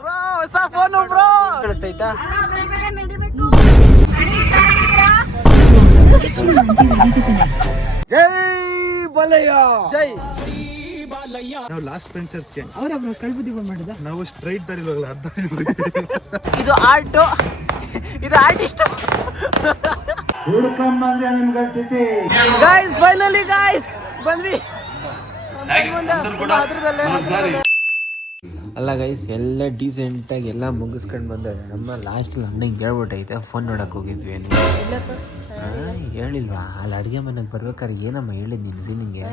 Bro ಹೊಸ phone bro ಕೇಳಿಸ್ತೈತಾ? ಜೈ ಬಾಲಯ್ಯ ಜೈ. ನಾವು last ಬೆಂಚರ್ಸ್ಗೆ ಅವರ ಬ್ರೋ ಕಳ್ಬುದ್ದಿ ಮಾಡಿದ. ನಾವು ಸ್ಟ್ರೈಟ್ ದಾರಿ ಹೋಗಲ್ಲ ಅರ್ಧ ಇದು ಆರ್ಟು, ಇದು ಆರ್ಟಿಸ್ಟ್. ಹುಡ್ಕೊಂಬಂದ್ರೆ ನಿಮ್ಗೆ ಹೇಳ್ತೈತಿ. ಗಾಯ್ಸ್ ಫೈನಲಿ ಗಾಯ್ಸ್ ಬಂದ್ವಿ. ಅಲ್ಲ ಗೈಸ್ ಎಲ್ಲ ಡೀಸೆಂಟಾಗಿ ಎಲ್ಲ ಮುಗಿಸ್ಕೊಂಡು ಬಂದರೆ ನಮ್ಮ ಲಾಸ್ಟಲ್ಲಿ ಅಣ್ಣಂಗೆ ಹೇಳ್ಬಿಟ್ಟೈತೆ ಫೋನ್ ನೋಡಕ್ಕೆ ಹೋಗಿದ್ವಿ ಅಂತ. ಹೇಳಿಲ್ವಾ ಅಲ್ಲಿ ಅಡುಗೆ ಮನೆಗೆ ಬರ್ಬೇಕಾದ್ರೆ ಏನಮ್ಮ ಹೇಳಿದ್ ನೀನು ಸೀನಿಂಗೆ?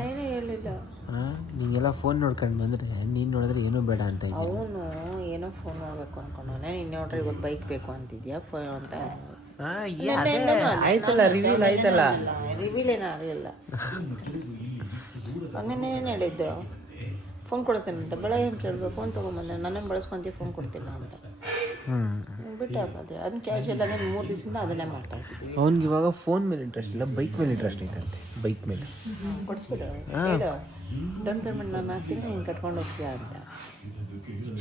ನಿಂಗೆಲ್ಲ ಫೋನ್ ನೋಡ್ಕೊಂಡು ಬಂದರೆ ನೀನು ನೋಡಿದ್ರೆ ಏನೂ ಬೇಡ ಅಂತ. ಅವನು ಏನೋ ಫೋನ್ ನೋಡ್ಬೇಕು ಅನ್ಕೊಂಡವನೆ. ನೀನು ನೋಡ್ರಿ ಇವತ್ತು ಬೈಕ್ ಬೇಕು ಅಂತಿದ್ಯಾ ಫೋನ್ ಅಂತ. ಆಯ್ತಲ್ಲ ರಿವೀಲ್ ಆಯ್ತಲ್ಲ. ರಿವೀಲ್ ಏನೂ ಆಗಲಿಲ್ಲ. ಹಂಗನೇ ಏನು ಹೇಳಿದ್ದು ಫೋನ್ ಕೊಡ್ತೇನೆ ಅಂತ. ಬೆಳಗ್ಗೆ ಏನು ಕೇಳಿದ್ರು ಫೋನ್ ತೊಗೊಂಬಂದೆ ನನ್ನೇನು ಬಳಸ್ಕೊಂತೀವಿ ಫೋನ್ ಕೊಡ್ತಿಲ್ಲ ಅಂತ ಬಿಟ್ಟು ಹಾಕೋದೆ. ಅದನ್ನ ಕ್ಯಾಶುಯಲ್ ಆಗಿ 3 ದಿವಸದಿಂದ ಅದನ್ನೇ ಮಾಡ್ತಾ ಇದ್ದೀವಿ. ಅವ್ನಿಗೆ ಇವಾಗ ಫೋನ್ ಮೇಲೆ ಇಂಟ್ರೆಸ್ಟ್ ಇಲ್ಲ, ಬೈಕ್ ಮೇಲೆ ಇಂಟ್ರೆಸ್ಟ್ ಐತಂತೆ. ಬೈಕ್ ಮೇಲೆ ಕೊಡಿಸ್ಬಿಡು, ಹೇಳು ಡೌನ್ ಪೇಮೆಂಟ್ ನಾನು ಹಾಕ್ತೀನಿ ನೀನು ಕಟ್ಕೊಂಡು ಹೋಗ್ತೀಯಾ ಅಂತ.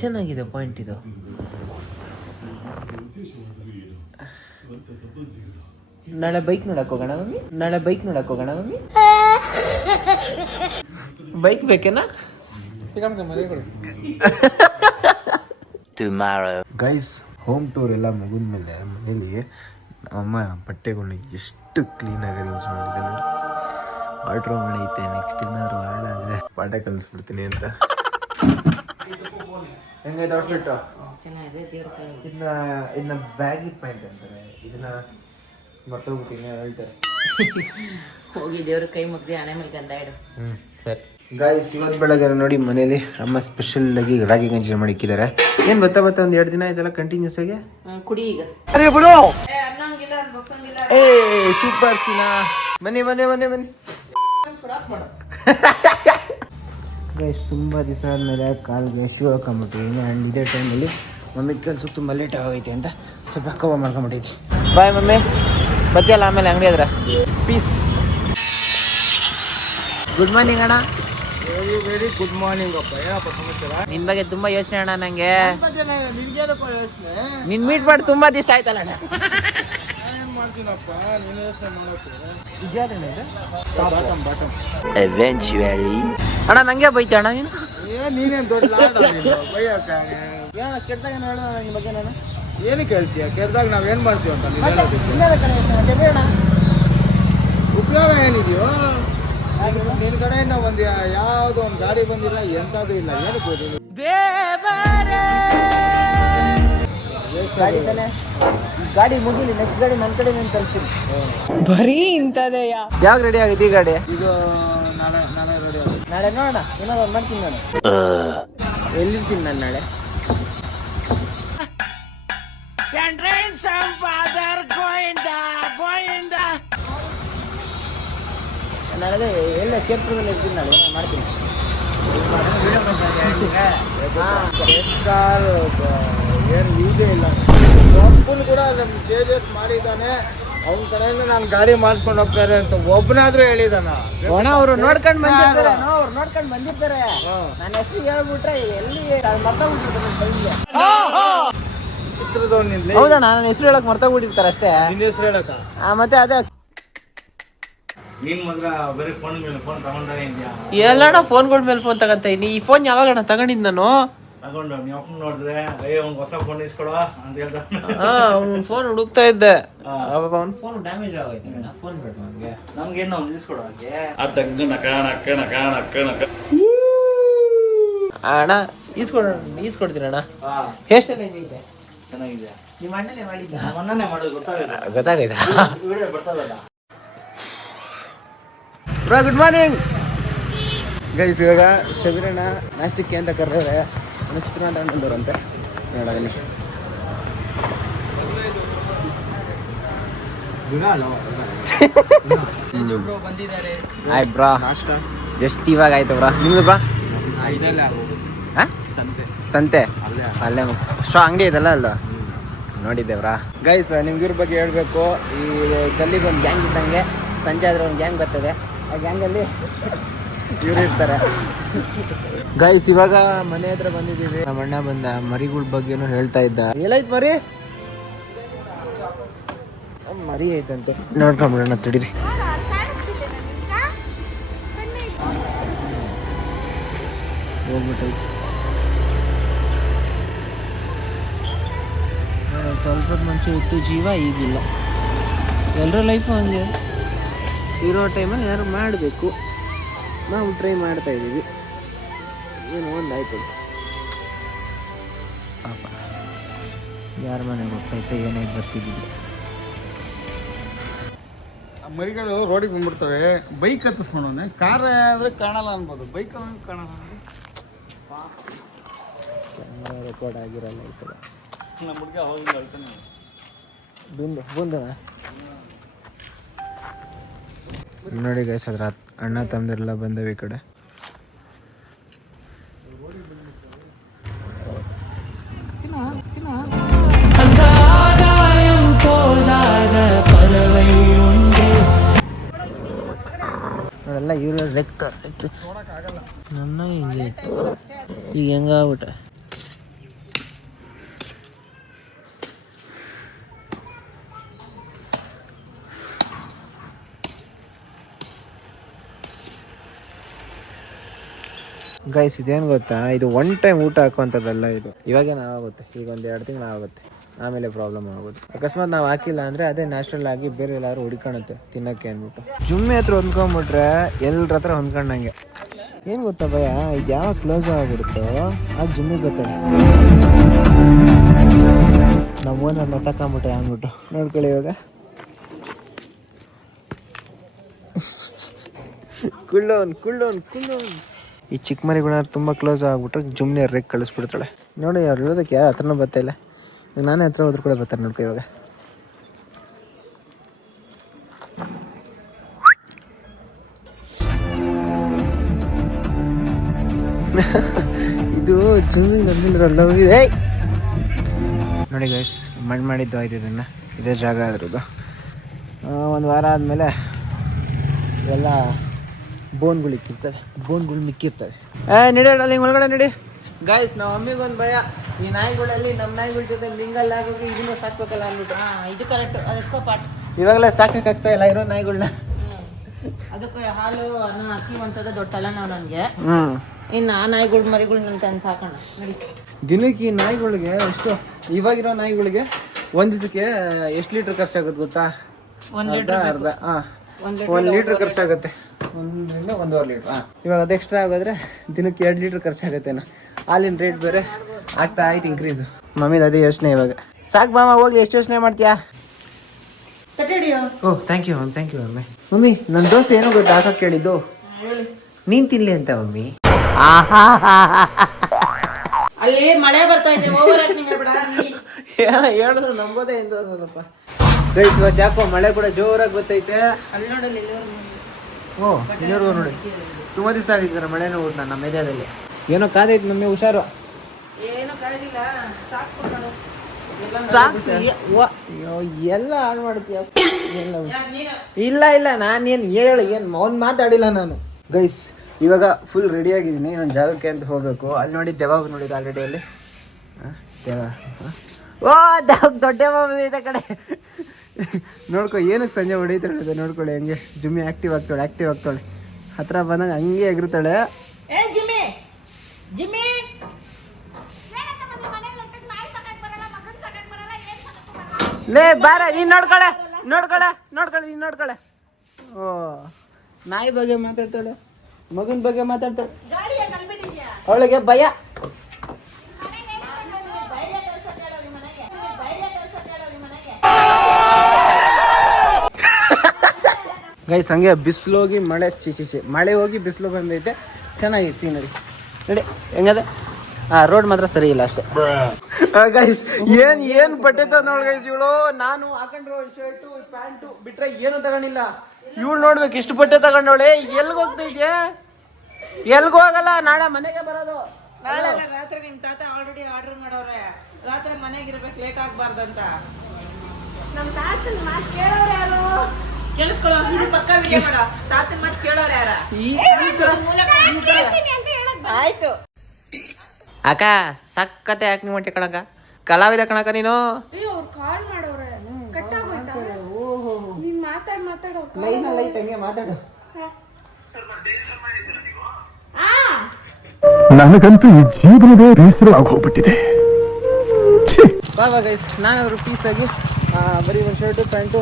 ಚೆನ್ನಾಗಿದೆ ಪಾಯಿಂಟ್ ಇದು. ನಾಳೆ ಬೈಕ್ ನೋಡಕ್ ಹೋಗೋಣ ಮಮ್ಮಿ? ನಾಳೆ ಬೈಕ್ ನೋಡಕ್ ಹೋಗೋಣ ಮಮ್ಮಿ? ಬೈಕ್ ಬೇಕೇನಾ? ಗೈಸ್ ಹೋಮ್ ಟೂರ್ ಎಲ್ಲ ಮುಗಿದ್ಮೇಲೆ ಮನೇಲಿ ಅಮ್ಮ ಬಟ್ಟೆಗಳನ್ನ ಎಷ್ಟು ಕ್ಲೀನಾಗಿ ಅರೇಂಜ್ ಮಾಡಿದೆ ನೋಡಿ. ಆರ್ಡ್ರ್ ಮಾಡೈತೆ, ನೆಕ್ಸ್ಟ್ ಏನಾದ್ರು ಹಾಳಾದರೆ ಪಾಠ ಕಲಿಸ್ಬಿಡ್ತೀನಿ ಅಂತ. ಹೆಂಗೈತೆ ಔಟ್ಫಿಟ್? ಚೆನ್ನಾಗಿದೆ. ದೇವ್ರ ಇದನ್ನ ಬ್ಯಾಗಿ ಪ್ಯಾಂಟ್ ಅಂತಾರೆ, ಇದನ್ನ ಮರ್ತೋಗ್ಬಿಟ್ಟಿನಿ ಹೇಳ್ತಾರೆ. ಹೋಗಿ ದೇವ್ರ ಕೈ ಮುಗ್ದು ಹಣೆ ಮೇಲೆ ಗಂಧ ಇಡು. ಸರಿ ಗಾಯ್ಸ್, ಇವತ್ತು ಬೆಳಗ್ಗೆ ನೋಡಿ ಮನೇಲಿ ಅಮ್ಮ ಸ್ಪೆಷಲ್ ಆಗಿ ರಾಗಿ ಗಂಜಿ ಮಾಡಿಕ್ಕಿದ್ದಾರೆ. ಏನು ಬತ್ತಾ ಒಂದು 2 ದಿನ ಆಯ್ತಲ್ಲ ಕಂಟಿನ್ಯೂಸ್ ಆಗಿ ಕುಡಿ ಈಗ. ಅರೆ ಬಿಡು. ಏ ಸೂಪರ್ ಸೀನಾ. ಬನ್ನಿ ಗೈಸ್, ತುಂಬ ದಿವಸ ಆದಮೇಲೆ ಕಾಲ್ಗೆ ಶೂ ಹಾಕೊಂಬಿಟ್ಟಿದ್ದೀನಿ. ಆ್ಯಂಡ್ ಇದೇ ಟೈಮಲ್ಲಿ ಮಮ್ಮಿ ಕೆಲ್ಸಕ್ಕೆ ತುಂಬ ಲೇಟ್ ಆಗೈತೆ ಅಂತ ಸ್ವಲ್ಪ ಕವರ್ ಮಾಡ್ಕೊಂಬಿಟ್ಟೈತಿ. ಬಾಯ್ ಮಮ್ಮಿ, ಬತ್ತಿಯಲ್ಲ ಆಮೇಲೆ ಅಂಗಡಿ ಹತ್ರ. ಪೀಸ್. ಗುಡ್ ಮಾರ್ನಿಂಗ್ ಅಣ್ಣ. ವೆರಿ ಗುಡ್ ಮಾರ್ನಿಂಗ್ ಅಪ್ಪ. ಏನಪ್ಪ ಸಮಾಚಾರ? ನಿನ್ ಬಗ್ಗೆ ತುಂಬಾ ಯೋಚನೆ ಅಣ್ಣ ನಂಗೆ. ನಿನ್ ಮೀಟ್ ಮಾಡಿ ತುಂಬಾ ದಿವಸ ಆಯ್ತಲ್ಲ ಅಣ್ಣ. ಏನ್ ಮಾಡ್ತೀನಪ್ಪ ನೀನು ಯೋಚನೆ ಮಾಡೋಕೆ. ಅಣ್ಣ ನಂಗೆ ಬೈತೆ ಅಣ್ಣ ನೀನು. ನೀನೇನು ದೊಡ್ಡ ಬೈಯಕ್ಕ ಏನಣ್ಣ ಕೆಟ್ಟದಾಗ ಏನು ಹೇಳೋಣ ನಿನ್ನ ಬಗ್ಗೆ ನಾನು? ಏನಕ್ಕೆ ಹೇಳ್ತೀಯ? ಕೆಟ್ಟದಾಗ ನಾವೇನು ಮಾಡ್ತೀವಿ ಅಂತ ನೀನು ಉಪಯೋಗ ಏನಿದೆಯೋ? ನಿನ್ನ ಕಡೆಯಿಂದ ಒಂದು ಯಾವುದೋ ಒಂದು ಗಾಡಿ ಬಂದಿಲ್ಲ, ಎಂಥದ್ದು ಇಲ್ಲ. ಏನಕ್ಕೆ ಹೋದಿಲ್ಲ? ಗಾಡಿ ತಾನೆ, ಗಾಡಿ ಮುಗಿಲಿ, ನೆಕ್ಸ್ಟ್ ಗಾಡಿ ನನ್ನ ಕಡೆ ನಾನು ತರಿಸ್ತೀನಿ. ಬರೀ ಇಂಥದೇ. ಯಾವಾಗ ರೆಡಿ ಆಗಿದೆ ಈ ಗಾಡಿ? ಈಗ ನಾಳೆ ರೆಡಿ ಆಗುತ್ತೆ. ನಾಳೆ ನೋಡೋಣ, ಏನಾದ್ರು ಮಾಡ್ತೀನಿ ನಾನು. ಎಲ್ಲಿರ್ತೀನಿ ನಾನು ನಾಳೆ? ನಾಳೆ ಎಲ್ಲ ಕೇರ್ಪುರದಲ್ಲಿ ಇರ್ತೀನಿ. ನಾಳೆ ಮಾಡ್ತೀನಿ. ಏನು ಯೂಸೇ ಇಲ್ಲ. ಒಬ್ಬನು ಕೂಡ ನಮ್ಮ ತೇಜಸ್ ಮಾಡಿದ್ದಾನೆ, ಅವನ ಕಡೆಯಿಂದ ನಾನು ಗಾಡಿ ಮಾಡಿಸ್ಕೊಂಡು ಹೋಗ್ತಾರೆ ಅಂತ ಒಬ್ಬನಾದ್ರೂ ಹೇಳಿದಾನ? ಅವ್ರು ನೋಡ್ಕೊಂಡು ಬಂದಿರ್ತಾರೆ. ಅವ್ರು ನೋಡ್ಕೊಂಡು ಬಂದಿರ್ತಾರೆ. ನನ್ನ ಹೆಸರು ಹೇಳ್ಬಿಟ್ರೆ ಎಲ್ಲಿ ಮರ್ತೋಗ್ಬಿಟ್ಟಿರ್ತಾರೆ. ಚಿತ್ರದವ್ನಿಲ್ಲ. ಹೌದಣ್ಣ, ನನ್ನ ಹೆಸರು ಹೇಳಕ್ ಮರ್ತೋಗ್ಬಿಟ್ಟಿರ್ತಾರೆ ಅಷ್ಟೇ. ನಿನ್ನ ಹೆಸರು ಹೇಳಕ್ಕ? ಮತ್ತೆ ಅದೇ ನೀನ್ ಮಾತ್ರ ಬರೀ ಫೋನ್ ಮೇಲೆ ಫೋನ್ ತಗೊಂಡಾನೆ ಇದೆಯಾ? ಎಲ್ಲಣ್ಣ ಫೋನ್ಗಳ ಮೇಲೆ ಫೋನ್ ತಗಂತ ಈ ಫೋನ್ ಯಾವಾಗಣ್ಣ ತಗೊಂಡಿದ್ ನಾನು? ತಗೊಂಡು ನೀವು ಅಪ್ಪ ನೋಡಿದ್ರೆ ಅಯ್ಯೋ ಅವ್ನು ಹೊಸ ಫೋನ್ ಇಸ್ಕೊಡೋ ಅಂತ ಹೇಳ್ದ. ಅವ್ನು ಫೋನ್ ಹುಡುಕ್ತಾ ಇದ್ದೆ, ಅವ್ನ ಫೋನ್ ಡ್ಯಾಮೇಜ್ ಆಗೈತೆ. ಫೋನ್ ಬೇಡ ನನಗೆ. ನಮ್ಗೇನು ಅವ್ನು ಇಸ್ಕೊಡೋ ಹಾಗೆ ಅಣ್ಣ ಈಸ್ಕೊಡ್ತೀನಿ ಅಣ್ಣ. ಹೇರ್ ಸ್ಟೈಲ್ ಹೆಂಗೈತೆ? ಚೆನ್ನಾಗಿದೆ. ನಿಮ್ಮ ಅಣ್ಣನೇ ಮಾಡಿದ್ದ? ಮೊನ್ನೆ ಮಾಡೋದು ಗೊತ್ತಾಗೈತೆ. ವಿಡಿಯೋ ಬರ್ತದಲ್ಲ. Bro good morning guys. ಇವಾಗ ಶಬೀರಣ್ಣ ನಾಷ್ಟಕ್ಕೆ ಅಂತ ಕರೆದ್ರೆ ಚಿತ್ರಾನ್ನ ಬಂದವರಂತೆ ನೋಡೋದಲ್ಲಿ. ಆಯ್ತು ಬ್ರಾ, ಜಸ್ಟ್ ಇವಾಗ ಆಯ್ತು ಬ್ರಾ. ನಿಮ್ದು ಬ್ರಾ? ಸಂತೆ ಅಲ್ಲೇ ಸೊ ಅಂಗಡಿ ಇದೆಲ್ಲ ಅಲ್ಲ ನೋಡಿದ್ದೆ ಬ್ರಾ. ಗೈಸ್ ನಿಮ್ಗೆ ಇವ್ರ ಬಗ್ಗೆ ಹೇಳ್ಬೇಕು. ಈ ಗಲ್ಲಿಗೆ ಒಂದು ಗ್ಯಾಂಗ್ ಇದ್ದಂಗೆ. ಸಂಜೆ ಆದ್ರೆ ಒಂದು ಗ್ಯಾಂಗ್ ಬರ್ತದೆ, ಆ ಗ್ಯಾಂಗಲ್ಲಿ ಇವ್ರು ಇರ್ತಾರೆ. ಗೈಸ್ ಇವಾಗ ಮನೆ ಹತ್ರ ಬಂದಿದ್ದೀವಿ. ನಮ್ಮ ಅಣ್ಣ ಬಂದ, ಮರಿಗಳ ಬಗ್ಗೆನೂ ಹೇಳ್ತಾ ಇದ್ದ. ಎಲ್ಲೈತ್ ಮರಿ? ಮರಿ ಐತಂತೆ, ನೋಡ್ಕೊಂಬಿಡೋಣ ತಡೀರಿ. ಹೋಗ್ಬಿಟ್ಟೈತಿ. ಸ್ವಲ್ಪದ ಮುಂಚೆ ಇತ್ತು ಜೀವ, ಈಗಿಲ್ಲ. ಎಲ್ಲರ ಲೈಫು ಹಂಗೆ ಇರೋ ಟೈಮಲ್ಲಿ ಯಾರು ಮಾಡಬೇಕು. ನಾವು ಟ್ರೈ ಮಾಡ್ತಾ ಇದ್ದೀವಿ. ಏನು ಒಂದಾಯ್ತು ಪಾಪ, ಯಾರ ಮನೆಗೆ ಹೋಗ್ತೈತೆ ಏನಾಯ್ತು ಬರ್ತಿದ್ದಿಲ್ಲ. ಮರಿಗಳು ರೋಡಿಗೆ ಬಂದ್ಬಿಡ್ತವೆ. ಬೈಕ್ ಹತ್ತಿಸ್ಕೊಂಡವನೆ, ಕಾರ್ ಆದರೆ ಕಾಣಲ್ಲ ಅನ್ಬೋದು, ಬೈಕ್ ಕಾಣಲ್ಲ. ಕ್ಯಾಮ್ರಾ ರೆಕಾರ್ಡ್ ಆಗಿರಲ್ಲ ಈ ಥರ. ನಮ್ಮ ಹುಡುಗ ಅವಾಗಿಂದ ಹೇಳ್ತಾನೆ ಬಂದ ನೋಡಿ ಗೈಸ್, ಅದ್ರ ಅಣ್ಣ ತಮ್ಮದೆಲ್ಲ ಬಂದವೆ ಈ ಕಡೆ. ನೋಡೆಲ್ಲ ಇವ್ರು ರಕ್ತ ನನ್ನ ಹಿಂಗೆ ಈಗ ಹೆಂಗಾಗ್ಬಿಟ್ಟೆ. ಗೈಸ್ ಇದೇನು ಗೊತ್ತಾ, ಇದು ಒನ್ ಟೈಮ್ ಊಟ ಹಾಕುವಂಥದ್ದಲ್ಲ ಇದು. ಇವಾಗೇನು ಆಗುತ್ತೆ, ಈಗ ಒಂದು 2 ತಿಂಗಳು ಆಗುತ್ತೆ, ಆಮೇಲೆ ಪ್ರಾಬ್ಲಮ್ ಆಗುತ್ತೆ. ಅಕಸ್ಮಾತ್ ನಾವು ಹಾಕಿಲ್ಲ ಅಂದರೆ ಅದೇ ನ್ಯಾಚುರಲ್ ಆಗಿ ಬೇರೆ ಎಲ್ಲಾರು ಹುಡ್ಕೊಳುತ್ತೆ ತಿನ್ನೋಕ್ಕೆ ಅಂದ್ಬಿಟ್ಟು. ಜುಮ್ಮೆ ಹತ್ರ ಹೊಂದ್ಕೊಂಡ್ಬಿಟ್ರೆ ಎಲ್ಲರ ಹತ್ರ ಹೊಂದ್ಕೊಂಡಂಗೆ. ಏನು ಗೊತ್ತಾ ಭಯ, ಇದು ಯಾವಾಗ ಕ್ಲೋಸ್ ಆಗಿಬಿಡುತ್ತೋ ಆಗ ಜುಮ್ಮಿಗೆ ಗೊತ್ತಾಳೆ. ನಮ್ಮ ಓನರ್ ಮತ್ತಕೊಂಬಿಟ್ಟೆ ಅಂದ್ಬಿಟ್ಟು ನೋಡ್ಕೊಳ್ಳಿ. ಇವಾಗ ಕುಳ್ಳೋನ್ ಈ ಚಿಕ್ಕ ಮರಿಗಳ ತುಂಬ ಕ್ಲೋಸ್ ಆಗ್ಬಿಟ್ರೆ ಜುಮ್ನೆ ರೆಗ್ ಕಳಿಸ್ಬಿಡ್ತಾಳೆ. ನೋಡಿ ಅವ್ರು ಹೇಳೋದಕ್ಕೆ ಯಾರು ಹತ್ರನೂ ಬರ್ತಾಯಿಲ್ಲ. ಈಗ ನಾನೇ ಹತ್ರ ಹೋದ್ರು ಕೂಡ ಬರ್ತಾರೆ ನೋಡ್ಕೊ. ಇವಾಗ ಇದು ಜುಮ್ಮಿಗೆ ನಮ್ಮಿಲ್ಲ ಲವ್ ಇದೆ. ನೋಡಿ ಗೈಸ್, ಮಣ್ಣು ಮಾಡಿದ್ದು ಆಯ್ತು. ಇದನ್ನು ಇದೇ ಜಾಗ ಅದ್ರದ್ದು. 1 ವಾರ ಆದಮೇಲೆ ಎಲ್ಲ ಬೋನ್ಗಳು ಇಕ್ಕಿರ್ತವೆ, ಬೋನ್ಗಳು ಮಿಕ್ಕಿರ್ತವೆ. ನಡಿಯೋಲ್ಲ ಹಿಂಗೆ ಒಳಗಡೆ ನಡಿ. ಗಾಯ್ಸ್, ನಾವು ಅಮ್ಮಿಗೊಂದು ಭಯ, ಈ ನಾಯಿಗಳಲ್ಲಿ ನಮ್ಮ ನಾಯಿಗಳ ಜೊತೆ ಮಿಂಗಲ್ ಆಗೋಗಿ ಇದನ್ನು ಸಾಕ್ಬೇಕಲ್ಲ ಅಂದ್ಬಿಟ್ಟು. ಇದು ಕರೆಕ್ಟ್, ಅದಕ್ಕೂ ಪಾಠ. ಇವಾಗಲೇ ಸಾಕಾಗ್ತಾ ಇಲ್ಲ ಇರೋ ನಾಯಿಗಳನ್ನ. ಅದಕ್ಕೆ ಹಾಲು ಅನ್ನ ಹಾಕಿವಂಥದ್ದು ದೊಡ್ಡ ತಲೆನೋವು ನನಗೆ. ಇನ್ನು ಆ ನಾಯಿಗಳು ಮರಿಗಳು ನನ್ನ ಸಾಕೋಣ ನಡಿ. ದಿನಕ್ಕೆ ಈ ನಾಯಿಗಳಿಗೆ ಎಷ್ಟು, ಇವಾಗಿರೋ ನಾಯಿಗಳಿಗೆ ಒಂದು ದಿವಸಕ್ಕೆ ಎಷ್ಟು ಲೀಟ್ರ್ ಖರ್ಚಾಗುತ್ತೆ ಗೊತ್ತಾ? 1 ಲೀಟ್ರ್. ಅರ್ಧ 1 ಲೀಟ್ರ್ ಖರ್ಚಾಗುತ್ತೆ. 1.5 ಲೀಟ್ರ್. ಇವಾಗ ಅದು ಎಕ್ಸ್ಟ್ರಾ ಆಗೋದ್ರೆ ದಿನಕ್ಕೆ 2 ಲೀಟ್ರ್ ಖರ್ಚಾಗತ್ತೇನೋ. ಹಾಲಿನ ರೇಟ್ ಬೇರೆ ಆಗ್ತಾ ಆಯ್ತು ಇನ್ಕ್ರೀಸು. ಮಮ್ಮಿದು ಅದೇ ಯೋಚನೆ ಇವಾಗ. ಸಾಕು ಮಾಮ ಹೋಗ್ಲಿ, ಎಷ್ಟು ಯೋಚನೆ ಮಾಡ್ತೀಯಾ? ಓಹ್ ಥ್ಯಾಂಕ್ ಯು ಮಮ್ಮಿ. ಮಮ್ಮಿ ನನ್ನ ದೋಸ್ತ ಏನೋ ಗೊತ್ತಾ ಹಾಕಕ್ಕೆ ಕೇಳಿದ್ದು, ನೀನು ತಿನ್ಲಿ ಅಂತ ಮಮ್ಮಿ. ಅಲ್ಲಿ ಮಳೆ ಬರ್ತಾ ಇದೆ, ಹೇಳಿದ್ರು ನಂಬೋದೇ ಎಂತಪ್ಪ. ಗೈಸ್ ಇವತ್ತು ಯಾಕೋ ಮಳೆ ಕೂಡ ಜೋರಾಗಿ ಬರ್ತೈತೆ. ಅಲ್ಲಿ ನೋಡಲಿ. ಓ ಇಲ್ಲಿವರೆಗೂ ನೋಡಿ, ತುಂಬ ದಿವಸ ಆಗಿದ್ದಾರೆ ಮಳೆನೂ ಊಟ ನಮ್ಮ ಏರಿಯಾದಲ್ಲಿ. ಏನೋ ಕಾದೈತೆ ಮಮ್ಮಿ, ಹುಷಾರು. ಸಾಕು ಎಲ್ಲ ಹಾಳು ಮಾಡ್ತೀಯ. ಇಲ್ಲ ನಾನೇನು ಏನು ಒಂದು ಮಾತಾಡಿಲ್ಲ ನಾನು. ಗೈಸ್ ಇವಾಗ ಫುಲ್ ರೆಡಿ ಆಗಿದ್ದೀನಿ, ನಾನು ಜಾಗಕ್ಕೆ ಅಂತ ಹೋಗಬೇಕು. ಅಲ್ಲಿ ನೋಡಿ ದೆವ್ವ ನೋಡಿದ್ದು ಆಲ್ರೆಡಿ. ಅಲ್ಲಿ ದೆವ್ವ, ಓ ದೊಡ್ಡ ಬಂದಿದೆ ಕಡೆ. ನೋಡ್ಕೊ, ಏನಕ್ಕೆ ಸಂಜೆ ಹೊಡಿತಾಳೆ ನೋಡ್ಕೊಳ್ಳಿ. ಹಂಗೆ ಜುಮ್ಮಿ ಆ್ಯಕ್ಟಿವ್ ಆಗ್ತಾಳೆ. ಹತ್ರ ಬಂದಾಗ ಹಂಗೆ ಎಗರ್ತಾಳೆ. ಲೇ ಬಾರ, ನೀನು ನೋಡ್ಕೊಳ್ಳೆ. ಓ ನಾಯಿ ಬಗ್ಗೆ ಮಾತಾಡ್ತಾಳೆ, ಮಗನ ಬಗ್ಗೆ ಮಾತಾಡ್ತಾಳೆ. ಅವಳಿಗೆ ಭಯ. ಗೈಸ್ ಹಂಗೆ ಬಿಸಿಲೋಗಿ ಮಳೆ ಮಳೆ ಹೋಗಿ ಬಿಸಿಲು ಬಂದೈತೆ. ಚೆನ್ನಾಗಿತ್ತು ಸೀನರಿ. ನಡಿ ಹೆಂಗದೆ. ರೋಡ್ ಮಾತ್ರ ಸರಿ ಇಲ್ಲ ಅಷ್ಟೇ. ಗೈಸ್ ಏನ್ ಬಟ್ಟೆತ ನೋಡ್ ಗೈಸ್ ಇವಳು. ನಾನು ಹಾಕೊಂಡ್ರು ಶರ್ಟು ಪ್ಯಾಂಟು ಬಿಟ್ರೆ ಏನು ತಗೊಂಡಿಲ್ಲ. ಇವಳು ನೋಡ್ಬೇಕು ಎಷ್ಟು ಬಟ್ಟೆ ತಗೊಂಡವಳೆ. ಎಲ್ಗ ಹೋಗ್ತೈದ್ಯಾ? ಎಲ್ಗೂ ಹೋಗಲ್ಲ, ನಾಳೆ ಮನೆಗೆ ಬರೋದು. ನಾಳೆ ರಾತ್ರಿ ನಿಮ್ ತಾತ ಆಲ್ರೆಡಿ ಆರ್ಡರ್ ಮಾಡವ್ರೆ, ರಾತ್ರಿ ಮನೆಗೆ ಇರ್ಬೇಕು, ಲೇಟ್ ಆಗ್ಬಾರ್ದಂತ. ನಮ್ ತಾತನ ಮಾತು ಕೇಳೋರು ಯಾರು? ಕೇಳಿಸ್ಕೊಳ್ಳೋ, ಪಕ್ಕ ವಿಡಿಯೋ ಮಾಡ. ತಾತನ ಮಾತು ಕೇಳೋರು ಯಾರ? ಆಯ್ತು. ಅಕ್ಕ ಸಕ್ಕತ್ತೆ ಆಕ್ಟಿಂಗ್ ಮಾಡಿ ಕಣಕ್ಕ, ಕಲಾವಿದ ಕಣಕ್ಕ ನೀನು. ಅವ್ರು ಕಾಲ್ ಮಾಡೋರೆ, ಕಟ್ಟಾಗೋಯ್ತಾ? ನೀನ್ ಮಾತಾಡೋ ಲೈನಲ್ಲಿ ಐತೆ ಹಂಗೆ ಮಾತಾಡು. ನನಗಂತೂ ಈ ಜೀವನವೇ ಬೇಸರ ಆಗೋಗ್ಬಿಟ್ಟಿದೆ. ಬಾಬಾ ಗೈಸ್, ನಾನಾದರೂ ಪೀಸಾಗಿ ಬರೀ ಒಂದು ಶರ್ಟು ಪ್ಯಾಂಟು,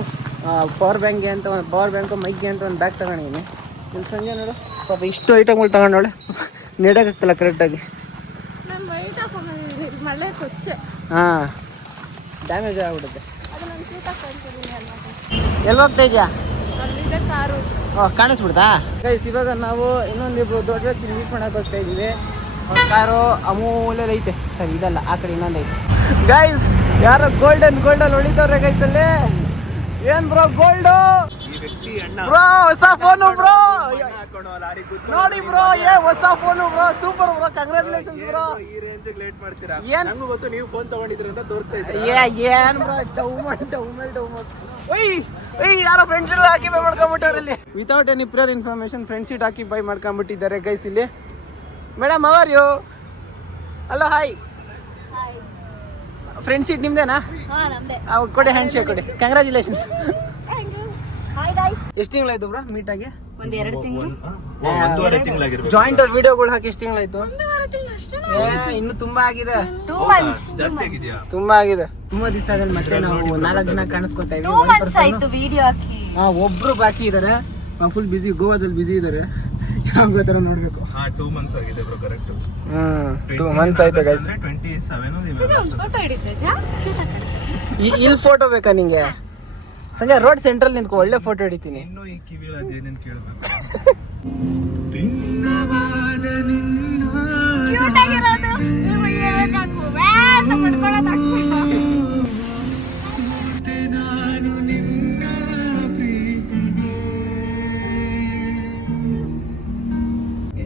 ಪವರ್ ಬ್ಯಾಂಕ್ಗೆ ಅಂತ ಒಂದು ಪವರ್ ಬ್ಯಾಂಕು, ಮೈಕ್ಗೆ ಅಂತ ಒಂದು ಬ್ಯಾಗ್ ತಗೊಂಡಿದ್ದೀನಿ. ಇಲ್ಲಿ ಸಂಜೆ ನೋಡು ಪಾಪ ಇಷ್ಟು ಐಟಮ್ಗಳು ತಗೊಂಡೋಳೆ, ನೆಡೋಕ್ಕಾಗ್ತಲ್ಲ ಕರೆಕ್ಟಾಗಿ. ಹಾಂ, ಡ್ಯಾಮೇಜ್ ಆಗಿಬಿಡುತ್ತೆ. ಎಲ್ಲಿ ಹೋಗ್ತಾ ಇದೆಯಾ? ಕಾಣಿಸ್ಬಿಡ್ತಾ ಗೈಸ್? ಇವಾಗ ನಾವು ಇನ್ನೊಂದಿಬ್ರು ದೊಡ್ಡ ವ್ಯಕ್ತಿ ಮೀಟ್ ಮಾಡಕ್ಕೆ ಹೋಗ್ತಾ ಇದ್ದೀವಿ. ಕಾರು ಅಮೂಲ್ಯಲ್ಲಿ ಐತೆ, ಸರಿ ಇದಲ್ಲ, ಆ ಕಡೆ ಇನ್ನೊಂದು ಐತೆ ಗೈಸ್. ಯಾರೋ ಗೋಲ್ಡನ್ ಹೊಳಿತವ್ರೆ ಗೈಸ್ ಅಲ್ಲಿ. ಏನ್ ಬ್ರೋ ಗೋಲ್ಡು ಬ್ರೋ, ಹೊಸ ಫೋನು ಬ್ರೋ, ನೋಡಿ ಬ್ರೋ, ಹೊಸ phone bro, super bro, congratulations bro. ಏನ್ ಗೊತ್ತು, ನೀವು ಫೋನ್ ತಗೊಂಡಿದ್ರಿ ಅಂತ ತೋರಿಸ್ತಾ ಇದ್ದೀರಾ. ಏನ್ ಬ್ರೋ ಯಾರೋ ಫ್ರೆಂಡ್ ಸೀಟ್ ಹಾಕಿ ಬೈ ಮಾಡ್ಕೊಂಡ್ಬಿಟ್ಟವ್ರೆ ಇಲ್ಲಿ, without any prior information friend seat ಹಾಕಿ ಬೈ ಮಾಡ್ಕೊಂಡ್ಬಿಟ್ಟಿದ್ದಾರೆ ಗೈಸ್ ಇಲ್ಲಿ. Madam are you? Hello hi. Friend seat ನಿಮ್ದೇನಾ? ಕೊಡಿ, ಹ್ಯಾಂಡ್ ಶೇಕ್ ಕೊಡಿ. ಕಂಗ್ರಾಚುಲೇಷನ್ಸ್. ಎಷ್ಟು ತಿಂಗಳಾಯ್ತು ಬ್ರೋ ಮೀಟ್ ಆಗಿ? ಒಂದೆರಡು ತಿಂಗಳು. ಜಾಯಿಂಟ್ ಅಲ್ಲಿ ವಿಡಿಯೋಗಳು ಹಾಕಿ ಎಷ್ಟು ತಿಂಗಳಾಯ್ತು? ಇನ್ನು ತುಂಬಾ ಆಗಿದೆ, ತುಂಬಾ ಆಗಿದೆ. ತುಂಬಾ ದಿವಸ ಆದ್ರೆ ಮತ್ತೆ ನಾವು 4 ದಿನ ಕಾಣಿಸ್ಕೊತಾ ಇದ್ವಿ. ಒಬ್ರು ಬಾಕಿ ಇದಾರೆ, ಫುಲ್ ಬಿಸಿ, ಗೋವಾದಲ್ಲಿ ಬಿಸಿ ಇದಾರೆ. ಯಾವ ತರ ನೋಡ್ಬೇಕು. 2 months ಆಗಿದೆ ಬ್ರೋ, ಕರೆಕ್ಟ್. 2 months ಆಯ್ತು ಗೈಸ್. 27 ಇಲ್ಲಿ ಫೋಟೋ ಬೇಕಾ ನಿಂಗೆ? ಸಂಜೆ ರೋಡ್ ಸೆಂಟ್ರಲ್ ನಿಂತ್ಕೊ, ಒಳ್ಳೆ ಫೋಟೋ ಹಿಡಿತೀನಿ. ಇನ್ನು ಈ ಕಿವಿಯಲ್ಲಿ ಅದೇನೇನು ಕೇಳಬೇಕು.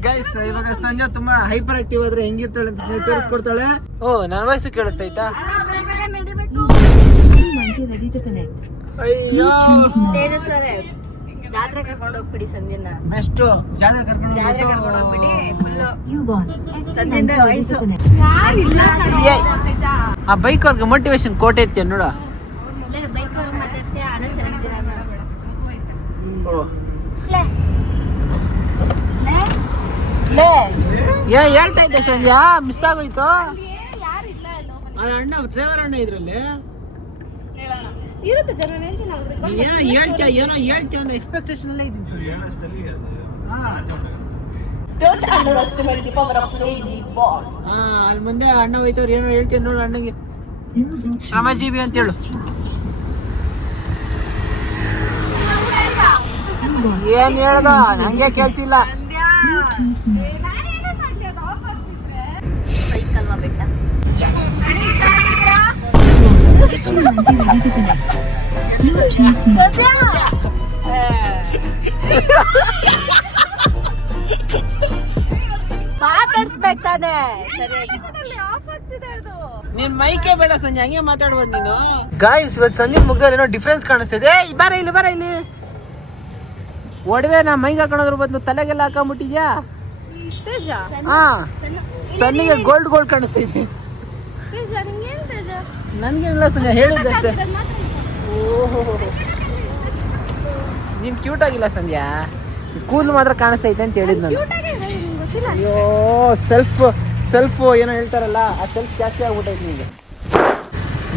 ಗೈಸ್ ಇವಾಗ ಸಂಜೆ ತುಂಬಾ ಹೈಪರ್ ಆಕ್ಟಿವ್ ಆದ್ರೆ ಹೆಂಗಿರ್ತಾಳೆ ಅಂತ ತೋರಿಸ್ಕೊಡ್ತಾಳೆ. ಓ, ನನ್ನ ವಾಯ್ಸ್ ಕೇಳಿಸ್ತೈತಾ? ಅಯ್ಯೋ, ಜಾತ್ರೆ ಕರ್ಕೊಂಡು ಹೋಗ್ಬಿಡಿ ಸಂಜೆನ. ಬೆಸ್ಟ್ ಜಾತ್ರೆ ಕರ್ಕೊಂಡು ಹೋಗ್ಬಿಡಿ. ಫುಲ್ ಸಂಜೆಯಿಂದ ವಯಸ್ಸು ಆ ಬೈಕ್ ಅವ್ರಿಗೆ ಮೋಟಿವೇಶನ್ ಕೋಟೆ ಇರ್ತೀಯ ನೋಡು. ಬೈಕ್ ಮಾತಾಡ್ಸಿ ಆನಂದ್ ಚೆನ್ನಾಗಿದ್ದೀರಾ ಹೇಳ್ತಾ ಇದ್ದೆ ಸಂಜೆ, ಮಿಸ್ ಆಗೋಯ್ತು. ಅಣ್ಣ ಡ್ರೈವರ್ ಅಣ್ಣ ಇದ್ರಲ್ಲಿ ಇರುತ್ತೆ ಜನ ಹೇಳ್ತೀನಿ. ಏನೋ ಹೇಳ್ತೀಯ ಅನ್ನೋ ಎಕ್ಸ್ಪೆಕ್ಟೇಷನ್ ಅಲ್ಲೇ ಇದ್ದೀನಿ ಸರ್. ಅಲ್ಲಿ ಮುಂದೆ ಅಣ್ಣ ಹೋಯ್ತವ್ರು, ಏನೋ ಹೇಳ್ತೀನಿ ನೋಡು ಅಣ್ಣಗೆ. ಶ್ರಮಜೀವಿ ಅಂತ ಹೇಳು. ಏನ್ ಹೇಳ್ದ ನಂಗೆ ಕೇಳ್ಸಿಲ್ಲ. ಮಾತಾಡ್ಸ್ಬೇಕಾನೆ ನಿನ್ ಮೈಕೆ ಬೇಡ ಸಂಜೆ, ಹಂಗೆ ಮಾತಾಡ್ಬೋದು ನೀನು. ಗಾಯ್ಸ್ ಇವತ್ತು ಸಂಜೆ ಮುಗ್ದಲ್ಲಿ ಏನೋ ಡಿಫ್ರೆನ್ಸ್ ಕಾಣಿಸ್ತಿದೆ. ಬರ ಇಲ್ಲಿ ಒಡವೆ ನಾ ಮೈಗೆ ಹಾಕೋದ್ರ ಬದಲು ತಲೆಗೆಲ್ಲ ಹಾಕೊಂಡ್ಬಿಟ್ಟಿದ್ಯಾ? ಹಾ, ಸನ್ನಿಗೆ ಗೋಲ್ಡ್ ಕಾಣಿಸ್ತಿದೆ. ನನ್ಗೇನಿಲ್ಲ ಸಂಜೆ, ಹೇಳಿದ್ದೆ ಅಷ್ಟೇ. ಓಹೋ, ನೀನ್ ಕ್ಯೂಟ್ ಆಗಿಲ್ಲ ಸಂಧ್ಯಾ, ಕೂದಲು ಮಾತ್ರ ಕಾಣಿಸ್ತೈತೆ ಅಂತ ಹೇಳಿದ್ ನಾನು. ಅಯ್ಯೋ, ಸೆಲ್ಫ್ ಏನೋ ಹೇಳ್ತಾರಲ್ಲ, ಆ ಸೆಲ್ಫ್ ಜಾಸ್ತಿ ಆಗ್ಬಿಟ್ಟೈತೆ ನಿಮಗೆ.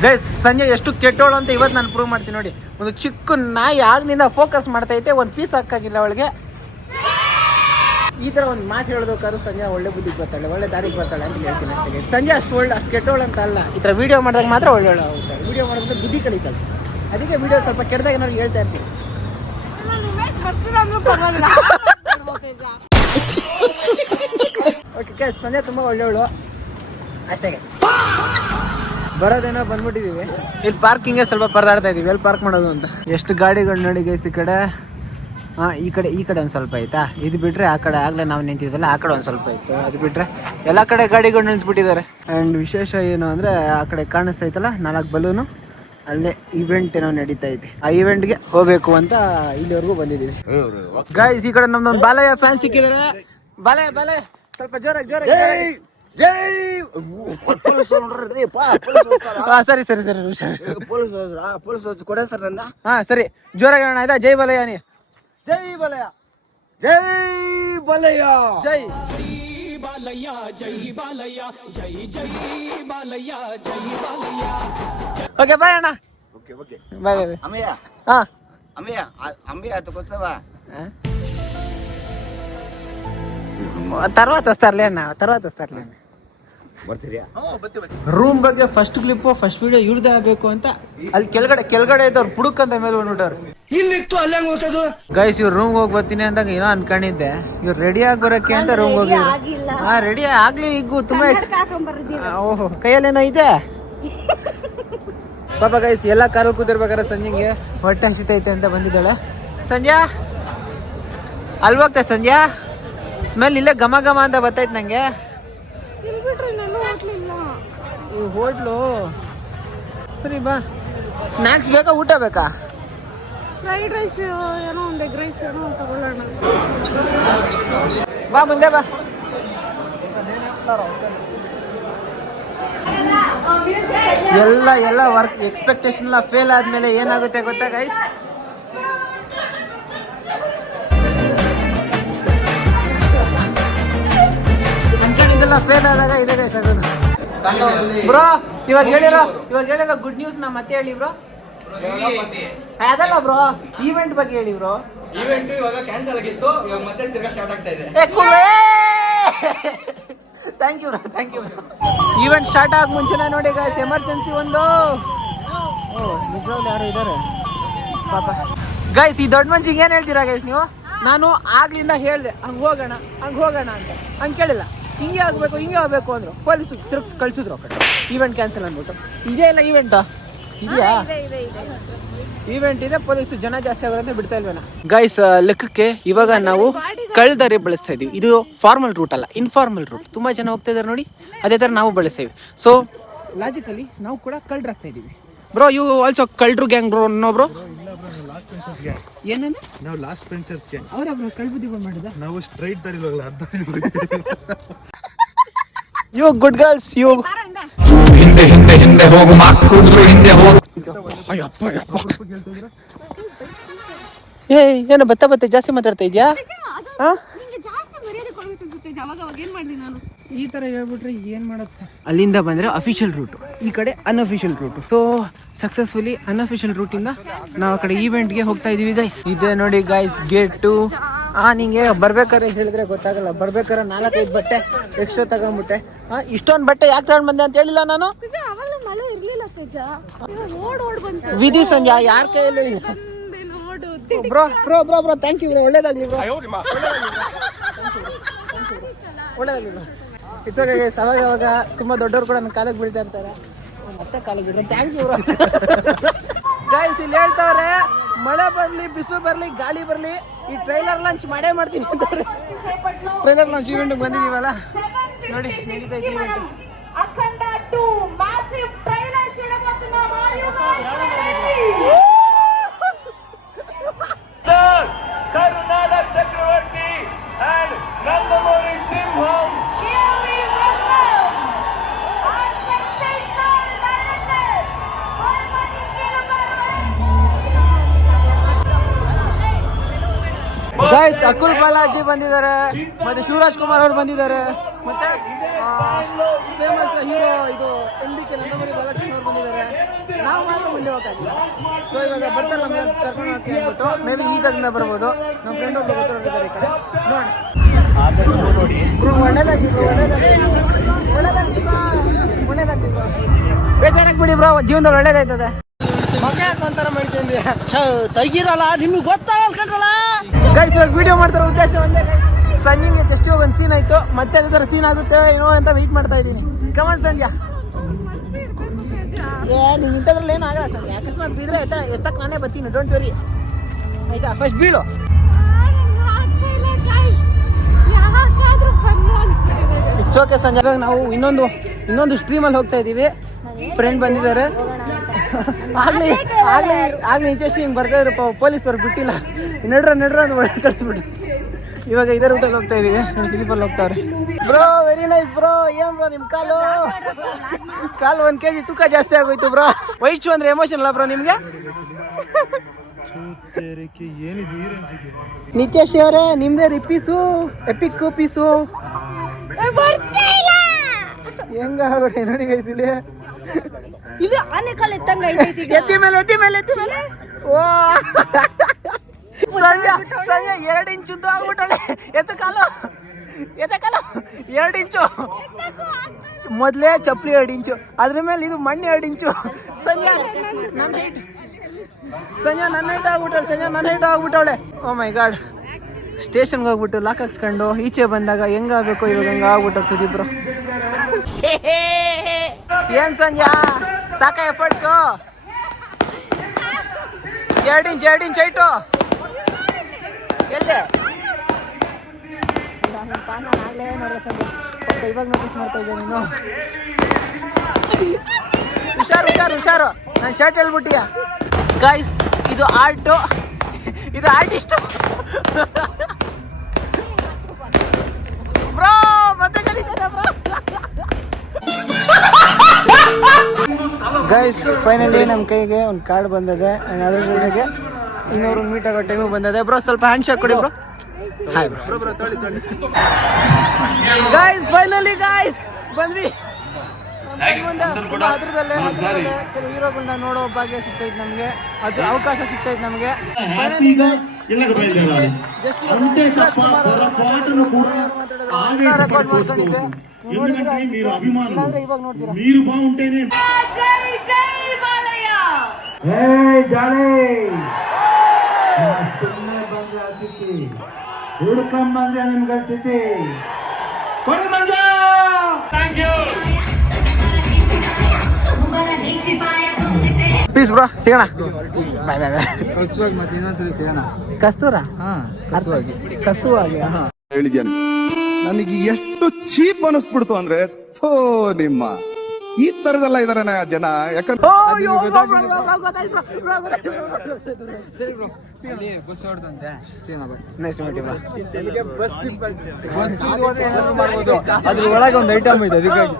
ಗೈಸ್ ಸಂಜೆ ಎಷ್ಟು ಕೆಟ್ಟೋಳು ಅಂತ ಇವತ್ತು ನಾನು ಪ್ರೂವ್ ಮಾಡ್ತೀನಿ ನೋಡಿ. ಒಂದು ಚಿಕ್ಕ ನಾಯಿ ಆಗ್ಲಿಂದ ಫೋಕಸ್ ಮಾಡ್ತೈತೆ, ಒಂದು ಪೀಸ್ ಹಾಕಾಗಿಲ್ಲ ಅವಳಿಗೆ. ಈ ಥರ ಒಂದು ಮಾತು ಹೇಳೋದಕ್ಕಾದ್ರೂ ಸಂಜೆ ಒಳ್ಳೆ ಬುದ್ಧಿಗೆ ಬರ್ತಾಳೆ, ಒಳ್ಳೆ ದಾರಿಗೆ ಬರ್ತಾಳೆ ಅಂತ ಹೇಳ್ತೀನಿ ಅಷ್ಟೇ. ಸಂಜೆ ಅಷ್ಟು ಕೆಟ್ಟೋಳು ಅಂತ ಅಲ್ಲ, ಈ ಥರ ವೀಡಿಯೋ ಮಾಡಿದಾಗ ಮಾತ್ರ ಒಳ್ಳೆಯವಳು ಆಗ್ತಾಳೆ. ವೀಡಿಯೋ ಮಾಡಿದ್ರೆ ಬುದ್ಧಿ ಕಲಿತಾಳೆ. ಅದಕ್ಕೆ ವೀಡಿಯೋ ಸ್ವಲ್ಪ ಕೆಟ್ಟದಾಗ ಏನಾದ್ರು ಹೇಳ್ತಾ ಇರ್ತೀನಿ. ಓಕೆ ಗೈಸ್, ಸಂಜೆ ತುಂಬ ಒಳ್ಳೆಯವಳು ಅಷ್ಟೇ ಗೈಸ್. ಬರೋದೇನೋ ಬಂದ್ಬಿಟ್ಟಿದೀವಿ. ಇಲ್ಲಿ ಪಾರ್ಕಿಂಗ್ಗೆ ಸ್ವಲ್ಪ ಪರದಾಡ್ತಾ ಇದೀವಿ, ಎಲ್ಲಿ ಪಾರ್ಕ್ ಮಾಡೋದು ಅಂತ. ಎಷ್ಟು ಗಾಡಿಗಳು ನೋಡಿ ಗೈಸ್ ಈ ಕಡೆ. ಈ ಕಡೆ ಒಂದು ಸ್ವಲ್ಪ ಆಯ್ತಾ, ಇದು ಬಿಟ್ರೆ ಆ ಕಡೆ ಆಗಲೇ ನಾವು ನಿಂತಿದ್ವಲ್ಲ ಆ ಕಡೆ ಒಂದು ಸ್ವಲ್ಪ ಇತ್ತು. ಅದು ಬಿಟ್ರೆ ಎಲ್ಲ ಕಡೆ ಗಾಡಿಗಳು ನಿಲ್ಲಿಸ್ಬಿಟ್ಟಿದ್ದಾರೆ. ಆ್ಯಂಡ್ ವಿಶೇಷ ಏನು ಅಂದರೆ ಆ ಕಡೆ ಕಾಣಿಸ್ತೈತಲ್ಲ 4 ಬಲೂನು, ಅಲ್ಲೇ ಇವೆಂಟ್ ಏನೋ ನಡೀತಾ ಐತೆ. ಆ ಇವೆಂಟ್ಗೆ ಹೋಗ್ಬೇಕು ಅಂತ ಇಲ್ಲಿವರೆಗೂ ಬಂದಿದ್ದೀವಿ. ಗೈಸ್ ಈ ಕಡೆ ನಮ್ದೊಂದು ಬಾಲಯ್ಯ ಫ್ಯಾನ್ ಸಿಕ್ಕಿದ್ದಾರೆ. ಬಾಲೆ ಸ್ವಲ್ಪ ಜೋರಾಗಿ ಸರಿ ಸರಿ ಸರಿ ಪೊಲೀಸ್ ಕೊಡ ಸರ್ ನನ್ನ ಹಾ ಸರಿ ಜೋರಾಗಿ ಹೇಳೋಣ ಆಯ್ತಾ ಜೈ ಬಲಯ್ಯ ನೀ ಜೈ ಬಲಯ್ಯ ಜೈ ಬಲಯ್ಯ ಜೈ ಓಕೆ ಬಾಯ್ ಅಣ್ಣ ಓಕೆ ಬಾಯ್ ಬಾಯ್ ಅಮ್ಮಯ್ಯ ಹಾ ಅಮ್ಮಯ್ಯ ತಗೋತವ తర్వాత వస్తారులే అన్న తర్వాత వస్తారులే ಬರ್ತೀರಾ ರೂಮ್ ಬಗ್ಗೆ ಫಸ್ಟ್ ಕ್ಲಿಪ್ ಫಸ್ಟ್ ವಿಡಿಯೋ ಇವ್ರದೇ ಆಗ್ಬೇಕು ಅಂತ ಅಲ್ಲಿ ಕೆಳಗಡೆ ಇದ್ದವ್ರು ಪುಡುಕ್ ಅಂತ ಮೇಲೆ ಬಂದ್ಬಿಟ್ಟವ್ರು ಗೈಸ್ ಇವ್ರು ರೂಮ್ಗೆ ಹೋಗಿ ಬರ್ತೀನಿ ಅಂತ ಏನೋ ಅನ್ಕೊಂಡಿದ್ದೆ ಇವ್ರು ರೆಡಿ ಆಗಿ ಬರೋಕೆ ಅಂತ ರೂಮ್ಗೆ ಹೋಗಿದ್ರು ಹಾ ರೆಡಿ ಆಗ್ಲಿ ಈಗ ತುಂಬಾ ಓಹೋ ಕೈಯಲ್ಲೇನೋ ಇದೆ ಪಾಪ ಗೈಸ್ ಎಲ್ಲ ಕಾರಲ್ಲಿ ಕೂತಿರ್ಬೇಕಾದ್ರೆ ಸಂಜೆಗೆ ಹೊಟ್ಟೆ ಹಸಿತೈತೆ ಅಂತ ಬಂದಿದ್ದಾಳೆ ಸಂಜಾ ಅಲ್ಲಿ ಹೋಗ್ತಾ ಸಂಜಾ ಸ್ಮೆಲ್ ಇಲ್ಲೇ ಘಮ ಘಮ ಅಂತ ಬರ್ತೈತೆ ನಂಗೆ ಈ ಹೋಟ್ಲು ಸರಿ ಬಾ ಸ್ನ್ಯಾಕ್ಸ್ ಬೇಕಾ ಊಟ ಬೇಕಾ ಫ್ರೈಡ್ ರೈಸ್ ಏನೋ ಒಂದು ಎಗ್ ರೈಸ್ ಏನೋ ಒಂದು ತಗೊಳ್ಳೋಣ ಬಾ ಮುಂದೆ ಬಾ ಎಲ್ಲ ವರ್ಕ್ ಎಕ್ಸ್ಪೆಕ್ಟೇಷನ್ ಎಲ್ಲ ಫೇಲ್ ಆದ್ಮೇಲೆ ಏನಾಗುತ್ತೆ ಗೊತ್ತಾ ಗೈಸ್ ಅನ್ಕೊಂಡಿದ್ದೆಲ್ಲ ಫೇಲ್ ಆದಾಗ ಇದೆ ಗೈಸ್ ಆಗೋದು ಬ್ರೋ ಇವಾಗ ಹೇಳಿರೋ ಗುಡ್ ನ್ಯೂಸ್ ನಾ ಮತ್ತೆ ಹೇಳಿ ಬ್ರೋ ಅದಲ್ಲ ಬ್ರೋ ಈವೆಂಟ್ ಬಗ್ಗೆ ಹೇಳಿ ಬ್ರೋ ಈವೆಂಟ್ ಇವಾಗ ಕ್ಯಾನ್ಸಲ್ ಆಗಿತ್ತು ಇವಾಗ ಮತ್ತೆ ತಿರ್ಗಾ ಸ್ಟಾರ್ಟ್ ಆಗ್ತಾ ಇದೆ ಥ್ಯಾಂಕ್ ಯು ಈವೆಂಟ್ ಸ್ಟಾರ್ಟ್ ಆಗ ಮುಂಚೆನೇ ನೋಡಿ ಗೈಸ್ ಎಮರ್ಜೆನ್ಸಿ ಒಂದು ನಿಜವಾಗ್ಲೂ ಯಾರು ಇದ್ದಾರೆ ಪಾಪ ಗೈಸ್ ಈ ದೊಡ್ಡ ಮನ್ಸಿಗೆ ಏನು ಹೇಳ್ತೀರಾ ಗೈಸ್ ನೀವು ನಾನು ಆಗ್ಲಿಂದ ಹೇಳಿದೆ ಹಂಗೆ ಹೋಗೋಣ ಅಂತ ಹಂಗೆ ಕೇಳಿಲ್ಲ ಹಿಂಗೆ ಆಗಬೇಕು ಅಂದ್ರು ಪೊಲೀಸು ತಿರುಗಿಸಿ ಕಳ್ಸಿದ್ರು ಆ ಕಡೆ ಈವೆಂಟ್ ಕ್ಯಾನ್ಸಲ್ ಅಂದ್ಬಿಟ್ಟು ಇದೇ ಇಲ್ಲ ಈವೆಂಟಾ ಇದೆಯಾ ಈವೆಂಟ್ ಇದೆ ಪೊಲೀಸು ಜನ ಜಾಸ್ತಿ ಆಗೋದಂತ ಬಿಡ್ತಾ ಇಲ್ವೇನ ಗೈಸ್ ಲೆಕ್ಕಕ್ಕೆ ಇವಾಗ ನಾವು ಕಳ್ದಾರಿ ಬಳಸ್ತಾ ಇದೀವಿ ಇದು ಫಾರ್ಮಲ್ ರೂಟ್ ಅಲ್ಲ ಇನ್ಫಾರ್ಮಲ್ ರೂಟ್ ತುಂಬಾ ಜನ ಹೋಗ್ತಾ ಇದಾರೆ ನೋಡಿ ಅದೇ ತರ ನಾವು ಬಳಸ್ತೀವಿ ಸೊ ಲಾಜಿಕಲಿ ನಾವು ಕೂಡ ಕಳ್ರಾಗ್ತಾ ಇದೀವಿ ಬ್ರೋ ಯು ಆಲ್ಸೋ ಕಳ್ರು ಗ್ಯಾಂಗ್ ಬ್ರೋ ನೋ ಬ್ರೋ ಏನಂದ್ರೆ ನಾವು ಲಾಸ್ಟ್ ಬೆಂಚರ್ಸ್ಗೆ ಹೌದಾ ಬ್ರೋ ಕಳ್ಬುದ್ದಿಗಳು ಮಾಡಿದ ನಾವು ಸ್ಟ್ರೈಟ್ ದಾರಿ ಹೋಗಲ್ಲ ಅರ್ಧ ಯು ಗುಡ್ ಗರ್ಲ್ಸ್ ಯು ಹಿಂದೆ ಹೋಗು ಮಕ್ಕಳು ಹಿಂದೆ ಹೋಗು ಏನು ಬತ್ತ ಜಾಸ್ತಿ ಮಾತಾಡ್ತಾ ಇದ್ಯಾ ಈ ತರ ಹೇಳ್ಬಿಟ್ರೆ ಏನ್ ಮಾಡೋದು ಸರ್ ಅಲ್ಲಿಂದ ಬಂದ್ರೆ ಅಫಿಷಿಯಲ್ ರೂಟ್ ಈ ಕಡೆ unofficial route so successfully unofficial route ಇಂದ ನಾವು ಆ ಕಡೆ ಈವೆಂಟ್ಗೆ ಹೋಗ್ತಾ ಇದೀವಿ ಗೈಸ್ ಇದೆ ನೋಡಿ ಗೈಸ್ ಗೇಟು ನಿಂಗೆ ಬರ್ಬೇಕಾದ್ರೆ ಹೇಳಿದ್ರೆ ಗೊತ್ತಾಗಲ್ಲ ಬರ್ಬೇಕಾದ್ರೆ 4-5 ಬಟ್ಟೆ ಎಕ್ಸ್ಟ್ರಾ ತಗೊಂಡ್ಬಿಟ್ಟೆ ಇಷ್ಟೊಂದು ಬಟ್ಟೆ ಯಾಕೆ ತಗೊಂಡ್ ಬಂದೆ ಅಂತ ಹೇಳಿಲ್ಲ ನಾನು ವಿಧಿ ಸಂಜೆ ಯಾರ ಕೈಯಲ್ಲೂ ಇಲ್ಲ ಬ್ರೋ ಥ್ಯಾಂಕ್ ಯು ಬ್ರೋ ಒಳ್ಳೇದಾಗ್ಲಿ ಬ್ರೋ ಒಳ್ಳೇದಾಗ್ಲಿ ಬ್ರೋ ಇಟ್ಸ್ ಓಕೆ ಗೈಸ್ ಅವಾಗ ತುಂಬಾ ದೊಡ್ಡವರು ಕೂಡ ನನ್ನ ಕಾಲಿಗೆ ಬೀಳ್ತಾ ಇರ್ತಾರೆ ಮತ್ತೆ ಕಾಲಿಗೆ ಬೀಳ್ತಾರೆ ಥ್ಯಾಂಕ್ ಯು ಬ್ರೋ ಗೈಸ್ ಇಲ್ಲಿ ಹೇಳ್ತಾವ್ರೆ ಮಳೆ ಬರ್ಲಿ ಬಿಸಿಲು ಬರ್ಲಿ ಗಾಳಿ ಬರ್ಲಿ ಈ ಟ್ರೈಲರ್ ಲಾಂಚ್ ಮಾಡೇ ಮಾಡ್ತೀನಿ ಅಂತಾರೆ ಟ್ರೈಲರ್ ಲಾಂಚ್ ಈವೆಂಟ್ ಬಂದಿದೀವಲ್ಲ ನೋಡಿ ನಡೀತಾ ಇದೆ ಈವೆಂಟ್ ಅಖಂಡ 2 ಮ್ಯಾಸಿವ್ ಟ್ರೈಲರ್ ಚಿಡಮತ್ತನ sir Karnataka Chakravarthy and Nandamuri Simham guys Akul Balaji ಬಂದಿದ್ದಾರೆ ಮತ್ತೆ ಶಿವರಾಜ್ ಕುಮಾರ್ ಅವರು ಬಂದಿದ್ದಾರೆ ಮತ್ತೆ ಫೇಮಸ್ ಹೀರೋ ಇದು NBK ನಂದಮೂರಿ ಬಾಲಕೃಷ್ಣ ಅವರು ಬಂದಿದ್ದಾರೆ ನಾವು ಮಾತ್ರ ಮುಂದೆ ಹೋಗ್ತಾಯಿಲ್ಲ ಸೊ ಇವಾಗ ಬರ್ತಾರೆ ನಮಗೆ ಕರ್ಕೊಂಡು ಹೋಗಿ ಹೇಳ್ಬಿಟ್ಟು ಮೇ ಬಿ ಈ ಜಾಗದಿಂದ ಬರ್ಬೋದು ನಮ್ಮ ಫ್ರೆಂಡ್ ಒಬ್ಬರು ಗೊತ್ತಿರೋರಿದ್ದಾರೆ ಈ ಕಡೆ ನೋಡಿ ಒಳ್ಳೇದಾಗಿ ಬೇಜಾರಾಗಿ ಬಿಡಿ ಬ್ರೋ ಜೀವನದಲ್ಲಿ ಒಳ್ಳೇದಾಯ್ತದೆ ಮಗ ಒಂಥರ ಮಾಡ್ತೀನಿ ತೆಗೀರಲ್ಲ ನಿಮ್ಗೆ ಗೊತ್ತಾಗಲ್ಲ ಗೈಸ್ ಇವಾಗ ವಿಡಿಯೋ ಮಾಡ್ತಾರೋ ಉದ್ದೇಶ ಒಂದೇ ಸಂಜೆಗೆ ಜಸ್ಟ್ ಇವಾಗ ಒಂದು ಸೀನ್ ಆಯ್ತು ಮತ್ತೆ ಅದೇ ಥರ ಸೀನ್ ಆಗುತ್ತೆ ಏನೋ ಅಂತ ವೆಯ್ಟ್ ಮಾಡ್ತಾ ಇದ್ದೀನಿ ಕಮನ್ ಸಂಧ್ಯಾ ನಿಂಗೆ ಇಂಥದ್ರಲ್ಲಿ ಏನು ಆಗಲ್ಲ ಸಂಧ್ಯಾ ಅಕಸ್ಮಾತ್ ಬಿದ್ರೆ ಎತ್ತಕ್ಕೆ ನಾನೇ ಬರ್ತೀನಿ ಡೋಂಟ್ ವೆರಿ ಆಯ್ತಾ ಫಸ್ಟ್ ಬೀಳು ಇಟ್ಸ್ ಓಕೆ ಸಂಜೆ ಇವಾಗ ನಾವು ಇನ್ನೊಂದು ಸ್ಟ್ರೀಮಲ್ಲಿ ಹೋಗ್ತಾ ಇದ್ದೀವಿ ಫ್ರೆಂಡ್ ಬಂದಿದ್ದಾರೆ ಆಗ್ಲೇ ಇಂಜೆಕ್ಷನ್ ಹಿಂಗೆ ಬರ್ತಾ ಇದ್ರು ಪೊಲೀಸವ್ರು ಬಿಟ್ಟಿಲ್ಲ ನಡ್ರ ಅಂತ ಒಳಗೆ ಕಳಿಸ್ಬಿಟ್ಟು ಇವಾಗ ಇದೇ ರೂಟಲ್ಲಿ ಹೋಗ್ತಾ ಇದೀವಿ. ನೋಡಿ ಸುದೀಪಲ್ಲಿ ಹೋಗ್ತಾವ್ರೆ. Bro very nice bro. ಏನ್ ಬ್ರೋ ನಿಮ್ ಕಾಲು 1 kg ತೂಕ ಜಾಸ್ತಿ ಆಗೋಯ್ತು ಬ್ರೋ. ವೈಟ್ ಶೂ ಅಂದ್ರೆ ಎಮೋಷನ್ ಅಲ್ಲ ಬ್ರೋ ನಿಮ್ಗೆ? ನಿತ್ಯಶ್ರೀ ಅವರೇ ನಿಮ್ದೇ ರಿಪೀಸು ಎಪಿಕ್ ಪೀಸು ಹೆಂಗ ಆಗೋಡೆ ನೋಡಿ ಗೈಸ್ ಇಲ್ಲಿ. ಇದು ಆನೆಕಾಲ್ ಎತ್ತಂಗ ಐತೈತಿ. ಎತ್ತಿ ಮೇಲೆ ಓ ಸಂಜೆ 2 ಇಂಚ್ ಉದ್ದ ಆಗ್ಬಿಟ್ಟಳೆ. ಎತ್ತ ಕಾಲು 2 ಇಂಚು. ಮೊದಲೇ ಚಪ್ಪಲಿ 2 ಇಂಚು, ಅದ್ರ ಮೇಲೆ ಇದು ಮಣ್ಣು 2 ಇಂಚು. ಸಂಜೆ ನನ್ನ ಹೈಟ್ ಆಗ್ಬಿಟ್ಟವಳೆ. ಓ ಮೈ ಗಾಡ್. ಸ್ಟೇಷನ್ಗೆ ಹೋಗ್ಬಿಟ್ಟು ಲಾಕ್ ಹಾಕ್ಸ್ಕೊಂಡು ಈಚೆ ಬಂದಾಗ ಹೆಂಗಾಗಬೇಕು ಇವಾಗ ಹಂಗ ಆಗ್ಬಿಟ್ಟಾರೆ ಸುದೀಪ್ರು. ಏನ್ ಸಂಜೆ ಸಾಕ ಎಫರ್ಟ್ಸು? 2 ಇಂಚ್ ಹೈಟು ಎಲ್ಲಿ ಇವಾಗ ನೋಟಿಸ್ ಮಾಡ್ತಾ ಇದ್ದೆ ನೀನು. ಹುಷಾರು ನಾನು ಶರ್ಟ್ ಹೇಳ್ಬಿಟ್ಟಿಯಾ ಗೈಸ್. ಇದು ಆರ್ಟಿಸ್ಟು ಬ್ರೋ. ಮತ್ತೆ ಕಲಿತೇನೆ ಬ್ರೋ. ಗೈಸ್ ಫೈನಲಿ ನಮ್ಮ ಕೈಗೆ ಒಂದು ಕಾರ್ಡ್ ಬಂದಿದೆ. ಅದ್ರ ಜೊತೆಗೆ ಇನ್ನೊಬ್ರು ಮೀಟ್ ಆಗೋ ಟೈಮು ಬಂದಿದೆ. ಬ್ರೋ ಸ್ವಲ್ಪ ಹ್ಯಾಂಡ್ ಶೇಕ್ ಕೊಡಿ bro. Hi bro. Guys finally ಬಂದ್ವಿ. ಹತ್ರದಲ್ಲೇ ಕೆಲವು ಹೀರೋಗಳನ್ನ ನೋಡೋ ಭಾಗ್ಯ ಸಿಗ್ತೈತೆ ನಮಗೆ, ಅದು ಅವಕಾಶ ಸಿಗ್ತೈತೆ ನಮಗೆ. ಜಸ್ಟ್ ఇవాగ నోడ్ತೀರಾ మీరు బాగుంటేనే జై జై బాలయ్య హే డాలే నా ಸುಮ್ಮನೆ ಬಂದ್ರೆ ಅತಿಥಿ ಹುಡುಕಮ್ಮ ಅಂದ್ರೆ ನಿಮ್ಗೆ ಅತಿಥಿ ಕೊಡಿ Manja. Thank you. Peace bro ಸಿಗೋಣ. ಬಾಯ್ ಕಸುವಾಗಿ ಮತ್ತೆ ಇನ್ನೊಂದ್ಸರಿ ಸಿಗೋಣ. ಕಸ್ತೂರ ಕಸುವಾಗಿ ಹೇಳಿದ್ಯಾನೆ. ನನಗೆ ಎಷ್ಟು ಚೀಪ್ ಅನಿಸ್ಬಿಡ್ತು ಅಂದ್ರೆ ಥೋ ನಿಮ್ಮ ಈ ತರದೆಲ್ಲ ಇದಾರೆ ಜನ. ಯಾಕಂದ್ರೆ ಅದ್ರ ಒಳಗೆ ಒಂದು ಐಟಮ್ ಇದೆ ಅದಕ್ಕಾಗಿ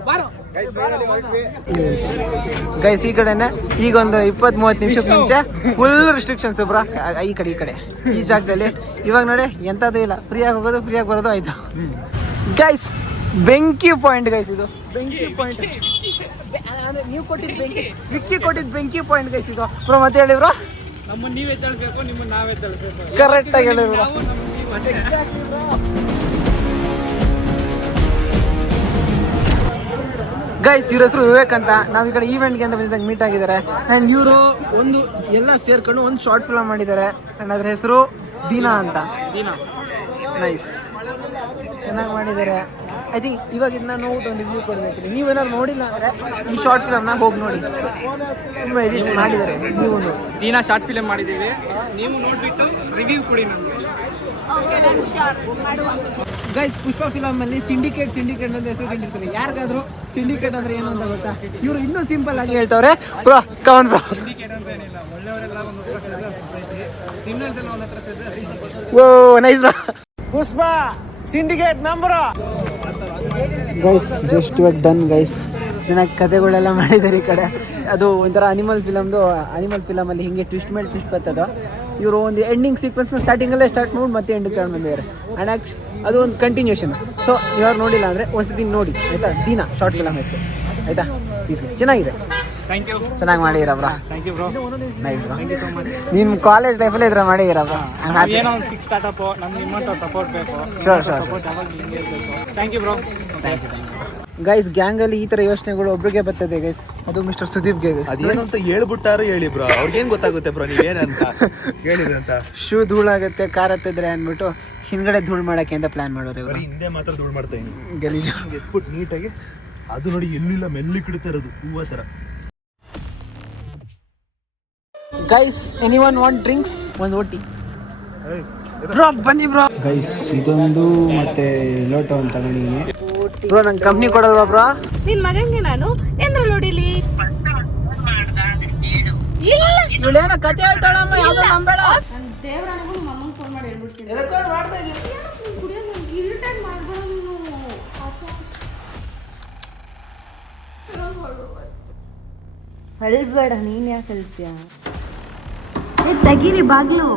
ಗೈಸ್ ಈ ಕಡೆನೆ ಈಗ ಒಂದು 20-30 ನಿಮಿಷಕ್ಕೆ ಮುಂಚೆ ಫುಲ್ ರಿಸ್ಟ್ರಿಕ್ಷನ್ಸ್ ಬ್ರಾ. ಈ ಕಡೆ ಈ ಜಾಗದಲ್ಲಿ ಇವಾಗ ನೋಡಿ ಎಂಥದ್ದು ಇಲ್ಲ, ಫ್ರೀಯಾಗಿ ಹೋಗೋದು ಫ್ರೀಯಾಗಿ ಬರೋದು ಆಯ್ತು. ಗೈಸ್ ಬೆಂಕಿ ಪಾಯಿಂಟ್ ಗೈಸ್, ಇದು ಬೆಂಕಿ ಪಾಯಿಂಟ್ ಅಂದ್ರೆ ನೀವು ಕೊಟ್ಟಿದ್ದು ಬೆಂಕಿ, ವಿಕ್ಕಿ ಕೊಟ್ಟಿದ್ದು ಬೆಂಕಿ ಪಾಯಿಂಟ್ ಗೈಸ್ ಇದು ಬ್ರೋ. ಮತ್ತೆ ಹೇಳಿ ಬ್ರೋ, ನಮ್ಮನ್ನ ನೀವೇ ತಳ್ಬೇಕು, ನಿಮ್ಮನ್ನ ನಾವೇ ತಳ್ಬೇಕು. ಕರೆಕ್ಟ್ ಆಗಿ ಹೇಳಿ ಬ್ರೋ. ಗೈಸ್ ಇವ್ರ ಹೆಸರು ವಿವೇಕ್ ಅಂತ. ನಾವು ಈ ಕಡೆ ಈವೆಂಟ್ಗೆ ಅಂತ ಬಂದಿದ್ದಾಗ ಮೀಟ್ ಆಗಿದ್ದಾರೆ. ಆ್ಯಂಡ್ ಇವರು ಒಂದು ಎಲ್ಲ ಸೇರ್ಕೊಂಡು ಒಂದು ಶಾರ್ಟ್ ಫಿಲ್ಮ್ ಮಾಡಿದ್ದಾರೆ. ಆ್ಯಂಡ್ ಅದ್ರ ಹೆಸರು ದೀನಾ ಅಂತ. ನೈಸ್, ಚೆನ್ನಾಗಿ ಮಾಡಿದ್ದಾರೆ. ಐ ಥಿಂಕ್ ಇವಾಗ ಇದನ್ನ ನೋಡ್ಬಿಟ್ಟು ಒಂದು ರಿವ್ಯೂ ಕೊಡಬೇಕ್ರಿ. ನೀವೇನಾದ್ರು ನೋಡಿಲ್ಲ ಅಂದರೆ ಈ ಶಾರ್ಟ್ ಫಿಲಮ್ನ ಹೋಗಿ ನೋಡಿ, ತುಂಬ ಎಡಿಟ್ ಮಾಡಿದ್ದಾರೆ. ನೀವು ದೀನಾ ಶಾರ್ಟ್ ಫಿಲಮ್ ಮಾಡಿದ್ದೀವಿ, ನೀವು ನೋಡಿಬಿಟ್ಟು ರಿವ್ಯೂ ಕೊಡಿ ನಮಗೆ. ಗೈಸ್ ಪುಷ್ಪ ಫಿಲಮಲ್ಲಿ ಸಿಂಡಿಕೇಟ್ ಅಂತ ಹೆಸರು ಕಂಡಿರ್ತಾರೆ. ಯಾರಿಗಾದ್ರೂ ಸಿಂಡಿಕೇಟ್ ಅಂದ್ರೆ ಏನು ಅಂತ ಗೊತ್ತಾ? ಇವರು ಇನ್ನೂ ಸಿಂಪಲ್ ಆಗಿ ಹೇಳ್ತವ್ರೆ ಬ್ರೋ. ಕವನ್ ಬ್ರೋ, ಸಿಂಡಿಕೇಟ್ ಅಂತ ಏನಿಲ್ಲ, ಒಳ್ಳೆಯವರೆಲ್ಲ ಒಂದು ಹತ್ರ ಸೇರಿದ್ರೆ ಸೊಸೈಟಿ, ಕ್ರಿಮಿನಲ್ಸ್ ಎಲ್ಲ ಒಂದು ಹತ್ರ ಸೇರಿದ್ರೆ. ಓ ನೈಸ್ ಬ್ರೋ. ಪುಷ್ಪ ಸಿಂಡಿಕೇಟ್ ನಂಬರ್ ಗೈಸ್ ಜಸ್ಟ್ ಇವಾಗ ಡನ್ ಗೈಸ್. ಚೆನ್ನಾಗಿ ಕಥೆಗಳೆಲ್ಲ ಮಾಡಿದ್ದಾರೆ ಈ ಕಡೆ. ಅದು ಒಂಥರ ಅನಿಮಲ್ ಫಿಲಮಲ್ಲಿ ಹಿಂಗೆ ಟ್ವಿಸ್ಟ್ ಮೇಲೆ ಟ್ವಿಸ್ಟ್ ಬರ್ತದೋ. ಇವರು ಒಂದು ಎಂಡಿಂಗ್ ಸೀಕ್ವೆನ್ಸ್ನ ಸ್ಟಾರ್ಟಿಂಗಲ್ಲೇ ಸ್ಟಾರ್ಟ್ ಮಾಡಿ ಮತ್ತೆ ಎಂಡಿಂಗ್ ತಗೊಂಡು ಬಂದಿದ್ದಾರೆ. ಆ್ಯಂಡ್ ಅದು ಒಂದು ಕಂಟಿನ್ಯೂಷನ್. ಸೊ ಇವಾಗ ನೋಡಿಲ್ಲ ಅಂದರೆ ಒಂದ್ಸತಿ ನೋಡಿ ಆಯಿತಾ. ದೀನಾ ಶಾರ್ಟ್ ಫಿಲಮ್ ಹೆಸರು ಆಯಿತಾ. ಪ್ಲೀಸ್ ಚೆನ್ನಾಗಿದೆ, ಥ್ಯಾಂಕ್ ಯು, ಚೆನ್ನಾಗಿ ಮಾಡಿದ್ದೀರಾ bro. Thank you bro, nice bro. ನಿಮ್ಮ ಕಾಲೇಜ್ ಲೈಫಲ್ಲೇ ಇದ್ರೆ ಮಾಡಿದ್ದೀರಾ ಬ್ರೋ. ಏನೋ ಒಂದು 6 ಸ್ಟಾರ್ಟಪ್ ನಮ್ಗೆ ನಿಮ್ಮಂಥ ಸಪೋರ್ಟ್ ಬೇಕು. ಶೋರ್ ಸಪೋರ್ಟ್ ಯಾವಾಗ ನಿಮಗೆ ಬೇಕು. Thank you bro. Thank you guys. ಗ್ಯಾಂಗಲ್ಲಿ ಈ ಥರ ಯೋಚನೆಗಳು ಒಬ್ರಿಗೆ ಬರ್ತದೆ ಗೈಸ್, ಅದು ಮಿಸ್ಟರ್ ಸುದೀಪ್ಗೆ ಗೈಸ್. ಅದೇನು ಅಂತ ಹೇಳ್ಬಿಟ್ಟಾರು ಹೇಳಿ ಬ್ರೋ, ಅವ್ರಿಗೇನು ಗೊತ್ತಾಗುತ್ತೆ ಬ್ರೋ ನೀವೇನಂತ ಹೇಳಿದ್ರೆ ಅಂತ. ಶೂ ಧೂಳಾಗುತ್ತೆ, ಕಾರ್ ಹತ್ತಿದ್ರೆ ಅಂದ್ಬಿಟ್ಟು ಹಿಂದ್ಗಡೆ ಧೂಳು ಮಾಡೋಕ್ಕೆ ಅಂತ ಪ್ಲಾನ್ ಮಾಡೋರು ಇವರು. ಹಿಂದೆ ಮಾತ್ರ ಧೂಳು ಮಾಡ್ತಾ ಇದ್ದೀನಿ ಗಲೀಜು ಎತ್ಬಿಟ್ಟು ನೀಟಾಗಿ. ಅದು ನೋಡಿ ಎಲ್ಲಿಲ್ಲ ಮೆಲ್ಲಿ ಕಿಡ್ತಾ ಇರೋದು ಹೂವ ಥರ. Guys anyone want drinks? ಒಂದು ಓಟಿ ಬ್ರೋ, ಬನ್ನಿ ಬ್ರೋ. ಗೈಸ್ ಇದೊಂದು ಮತ್ತೆ ಲೋಟ ಒಂದು ತಗೊಂಡಿದ್ದೀನಿ ಬ್ರೋ. ನಂಗೆ ಕಂಪ್ನಿ ಕೊಡಲ್ವಾ ಬ್ರೋ? ನಿನ್ ಮಗಂಗೆ ನಾನು ಎಂದ್ರಲ್ಲಿ ಹೊಡಿಲಿ? ಇಲ್ಲ ಇವಳೇನೋ ಕತೆ ಹೇಳ್ತಾಳಮ್ಮ, ಯಾವ್ದೋ ನಂಬೇಡ. ದೇವರಾಣಿಗೂ ಮಮ್ಮಂಗೆ ಫೋನ್ ಮಾಡಿ ಹೇಳ್ಬಿಡ್ತೀನಿ. ರೆಕಾರ್ಡ್ ಮಾಡ್ತಾ ಇದ್ದೀನಿ. ಅಳ್ಬೇಡ, ನೀನ್ ಯಾಕೆ ಅಳ್ತೀಯ? ತೆಗೀರಿ ಬಾಗ್ಲು.